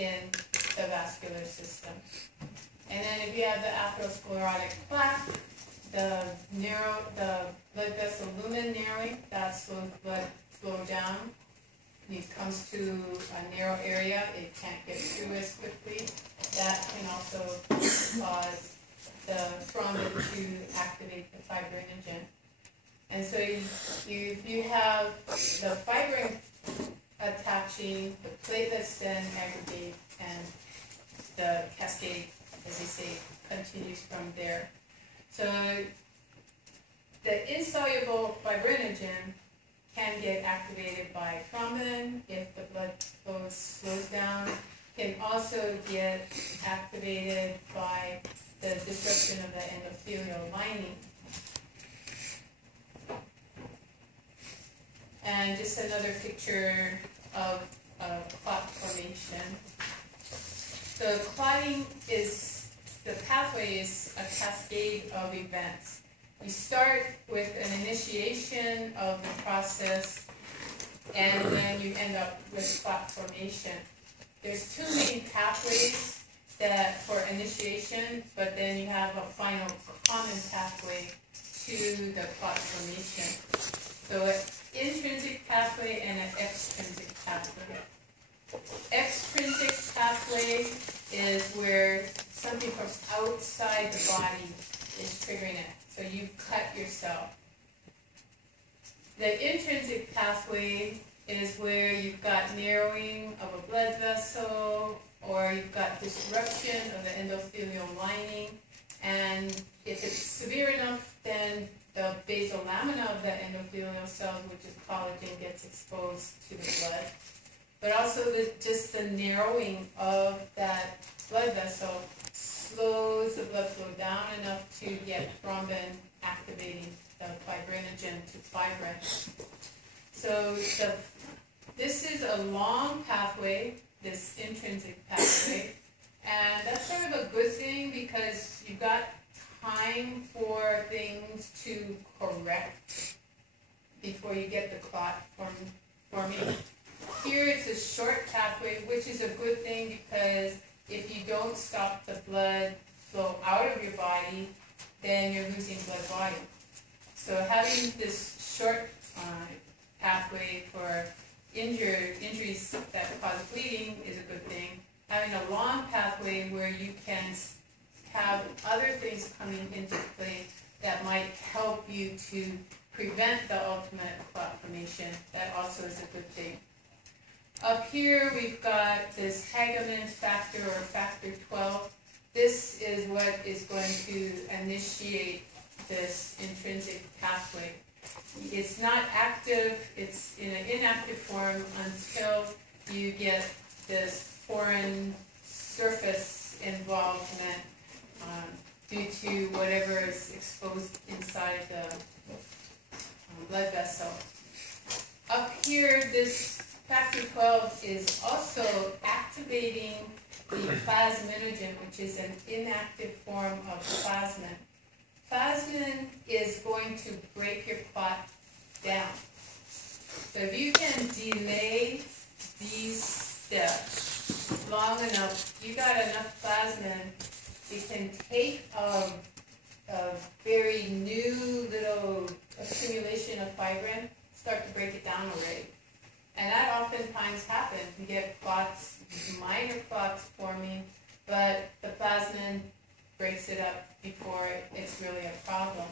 in the vascular system. And then if you have the atherosclerotic plaque, the blood vessel lumen narrowing, that slows blood flow down. It comes to a narrow area, it can't get through as quickly. That can also cause the thrombin to activate the fibrinogen. And so if you have the fibrin attaching, the platelets then aggregate, and the cascade, as they say, continues from there. So the insoluble fibrinogen can get activated by thrombin if the blood flow slows down. Can also get activated by the disruption of the endothelial lining. And just another picture of clot formation. So clotting the pathway is a cascade of events. We start with an initiation of the process, and then you end up with clot formation. There's two main pathways for initiation, but then you have a final common pathway to the clot formation. So an intrinsic pathway and an extrinsic pathway. Extrinsic pathway is where something from outside the body is triggering it. So you cut yourself. The intrinsic pathway is where you've got narrowing of a blood vessel, or you've got disruption of the endothelial lining, and if it's severe enough, then the basal lamina of the endothelial cells, which is collagen, gets exposed to the blood. But also just the narrowing of that blood vessel slows the blood flow down enough to get thrombin activating the fibrinogen to fibrin. So this is a long pathway, this intrinsic pathway, and that's sort of a good thing because you've got time for things to correct before you get the clot forming. Here it's a short pathway, which is a good thing because if you don't stop the blood flow out of your body, then you're losing blood volume. So having this short pathway for injuries that cause bleeding is a good thing. Having a long pathway where you can have other things coming into play that might help you to prevent the ultimate clot formation, that also is a good thing. Up here we've got this Hagemann factor, or factor 12. This is what is going to initiate this intrinsic pathway. It's not active, it's in an inactive form until you get this foreign surface involvement due to whatever is exposed inside the blood vessel. Up here, this factor 12 is also activating the plasminogen, which is an inactive form of plasmin. Plasmin is going to break your clot down. So if you can delay these steps long enough, you got enough plasmin, it can take a very new little accumulation of fibrin, start to break it down already. And that oftentimes happens. You get clots, minor clots forming, but the plasmin breaks it up before it's really a problem.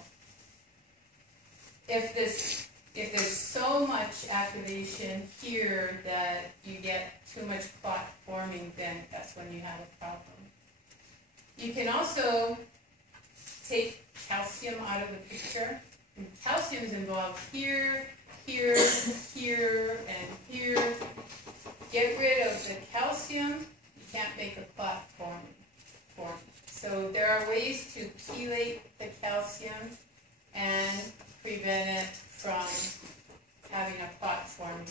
If there's so much activation here that you get too much clot forming, then that's when you have a problem. You can also take calcium out of the picture. And calcium is involved here, here, here, and here. Get rid of the calcium, you can't make a clot form. So there are ways to chelate the calcium and prevent it from having a clot forming.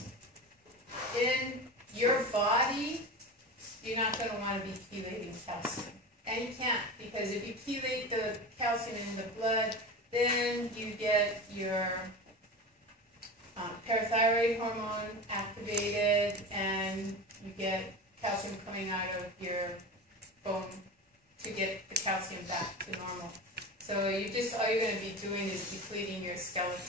In your body, you're not going to want to be chelating calcium. And you can't, because if you chelate the calcium in the blood, then you get your parathyroid hormone activated, and you get calcium coming out of your bone to get the calcium back to normal. So all you're going to be doing is depleting your skeleton.